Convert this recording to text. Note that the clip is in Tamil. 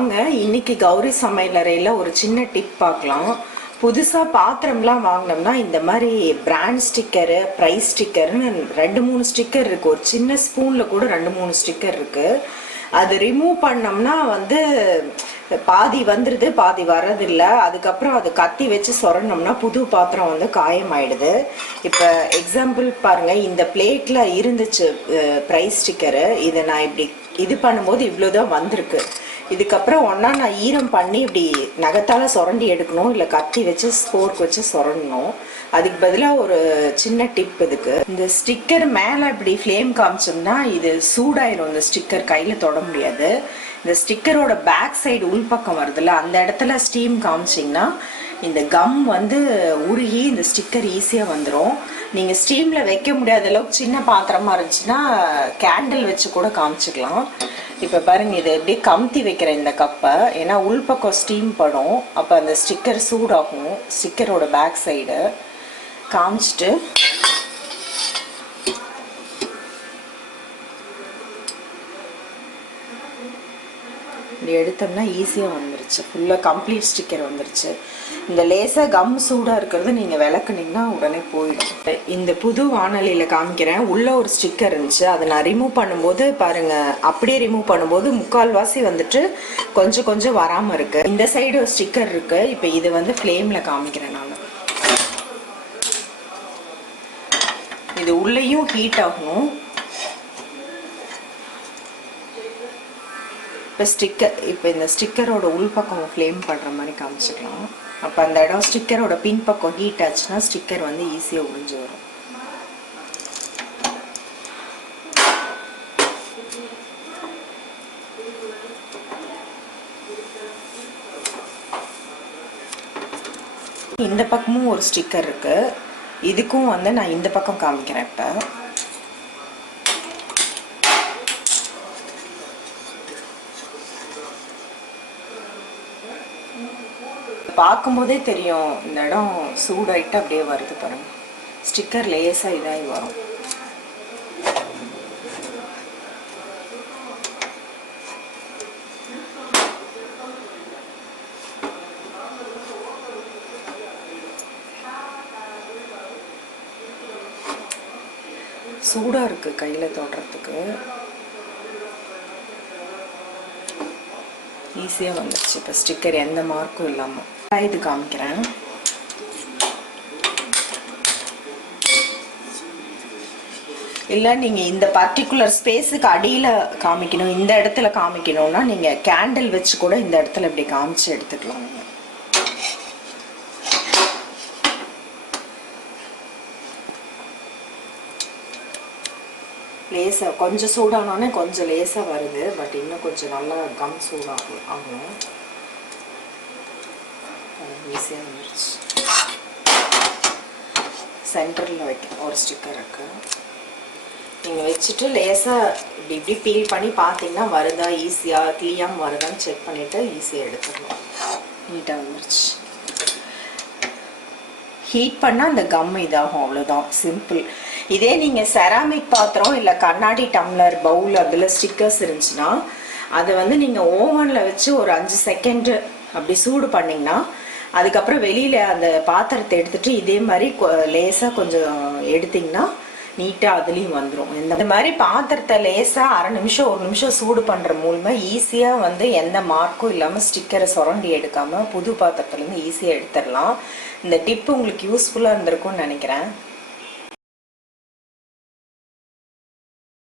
வாங்க இன்னைக்கு கௌரி சமையலறையில் ஒரு சின்ன டிப் பார்க்கலாம். புதுசாக பாத்திரம்லாம் வாங்கினோம்னா இந்த மாதிரி பிராண்ட் ஸ்டிக்கரு, ப்ரைஸ் ஸ்டிக்கர்னு 2-3 ஸ்டிக்கர் இருக்குது. ஒரு சின்ன ஸ்பூனில் கூட 2-3 ஸ்டிக்கர் இருக்குது. அது ரிமூவ் பண்ணோம்னா பாதி வந்துடுது, பாதி வரதில்லை. அதுக்கப்புறம் அது கத்தி வச்சு சொரணும்னா புது பாத்திரம் காயமாயிடுது. இப்போ எக்ஸாம்பிள் பாருங்கள், இந்த பிளேட்டில் இருந்துச்சு ப்ரைஸ் ஸ்டிக்கரு. இதை நான் இப்படி இது பண்ணும்போது இவ்வளோதான் வந்திருக்கு. இதுக்கப்புறம் ஒன்றா நான் ஈரம் பண்ணி இப்படி நகத்தால் சுரண்டி எடுக்கணும், இல்லை கத்தி வச்சு ஸ்போர்க் வச்சு சுரண்டணும். அதுக்கு பதிலாக ஒரு சின்ன டிப் இதுக்கு. இந்த ஸ்டிக்கர் மேலே இப்படி ஃப்ளேம் காமிச்சோம்னா இது சூடாயிடும். இந்த ஸ்டிக்கர் கையில் தொட முடியாது. இந்த ஸ்டிக்கரோட பேக் சைடு உள்பக்கம் வருதுல்ல, அந்த இடத்துல ஸ்டீம் காமிச்சிங்கன்னா இந்த கம் உருகி இந்த ஸ்டிக்கர் ஈஸியாக வந்துடும். நீங்கள் ஸ்டீமில் வைக்க முடியாத அளவுக்கு சின்ன பாத்திரமாக இருந்துச்சுன்னா கேண்டில் வச்சு கூட காமிச்சிக்கலாம். இப்போ பாருங்கள், இதை எப்படி கமுத்தி வைக்கிறேன் இந்த கப்பை. ஏன்னா உள்பக்கம் ஸ்டீம் படும், அப்போ அந்த ஸ்டிக்கர் சூடாகும். ஸ்டிக்கரோட பேக் சைடு காமிச்சிட்டு இப்படி எடுத்தோம்னா ஈஸியாக வந்துருச்சு. ஃபுல்லாக கம்ப்ளீட் ஸ்டிக்கர் வந்துருச்சு. இந்த லேசாக கம் சூடாக இருக்கிறது நீங்கள் விளக்குனீங்கன்னா உடனே போயிடும். இந்த புது வானொலியில் காமிக்கிறேன். உள்ளே ஒரு ஸ்டிக்கர் இருந்துச்சு, அதை நான் ரிமூவ் பண்ணும்போது பாருங்கள், அப்படியே ரிமூவ் பண்ணும்போது முக்கால்வாசி கொஞ்சம் கொஞ்சம் வராமல் இருக்குது. இந்த சைடு ஒரு ஸ்டிக்கர் இருக்குது. இப்போ இது ஃப்ளேமில் காமிக்கிறேன் நான். இது உள்ளேயும் ஹீட் ஆகணும். இப்போ இந்த ஸ்டிக்கரோட உள்பக்கம் ஃப்ளேம் பண்ணுற மாதிரி காமிச்சிக்கலாம். அப்போ அந்த இடம் ஸ்டிக்கரோட பின்பக்கம் ஹீட் ஆச்சுன்னா ஸ்டிக்கர் ஈஸியாக உறிஞ்சு வரும். இந்த பக்கமும் ஒரு ஸ்டிக்கர் இருக்கு. இதுக்கும் நான் இந்த பக்கம் காமிக்கிறேன். இப்போ பார்க்கும்போதே தெரியும் இந்த இடம் சூடாயிட்டு அப்படியே வருது பாருங்க. ஸ்டிக்கர் லேசாக இதாகி வரும். சூடாக இருக்குது கையில் தொடுறதுக்கு. ஈஸியாக வந்துடுச்சு. இப்போ ஸ்டிக்கர் எந்த மார்க்கும் இல்லாமல் இது காமிக்கிறேன். இல்லை நீங்கள் இந்த பர்டிகுலர் ஸ்பேஸுக்கு அடியில் காமிக்கணும், இந்த இடத்துல காமிக்கணும்னா நீங்கள் கேண்டில் வச்சு கூட இந்த இடத்துல இப்படி காமிச்சு எடுத்துக்கலாம். லேசாக கொஞ்சம் சூடானோடனே கொஞ்சம் லேசாக வருது. பட் இன்னும் கொஞ்சம் நல்லா கம் சூடாகும் ஆகும். ஈஸியாக வந்துருச்சு. சென்டரில் வைக்க ஒரு ஸ்டிக்கர் இருக்குது. நீங்கள் வச்சுட்டு லேசாக இப்படி பீல் பண்ணி பார்த்தீங்கன்னா வருதா, ஈஸியாக கிளியாமல் வருதான்னு செக் பண்ணிவிட்டு ஈஸியாக எடுத்துடலாம். நீட்டாக வந்துருச்சு. ஹீட் பண்ணால் அந்த கம் இதாகும், அவ்வளோதான், சிம்பிள். இதே நீங்கள் செராமிக் பாத்திரம் இல்லை கண்ணாடி டம்ளர் பவுல் அதில் ஸ்டிக்கர்ஸ் இருந்துச்சுன்னா அதை நீங்கள் ஓவனில் வச்சு ஒரு 5 செகண்டு அப்படி சூடு பண்ணிங்கன்னா அதுக்கப்புறம் வெளியில் அந்த பாத்திரத்தை எடுத்துகிட்டு இதே மாதிரி லேசாக கொஞ்சம் எடுத்திங்கன்னா நீட்டாக அதுலேயும் வந்துடும். இந்த மாதிரி பாத்திரத்தை லேசாக 1/2 நிமிஷம் 1 நிமிஷம் சூடு பண்ணுற மூலமாக ஈஸியாக எந்த மார்க்கும் இல்லாமல் ஸ்டிக்கரை சுரண்டி எடுக்காமல் புது பாத்திரத்துலேருந்து ஈஸியாக எடுத்துடலாம். இந்த டிப்பு உங்களுக்கு யூஸ்ஃபுல்லாக இருந்திருக்கும்னு நினைக்கிறேன்.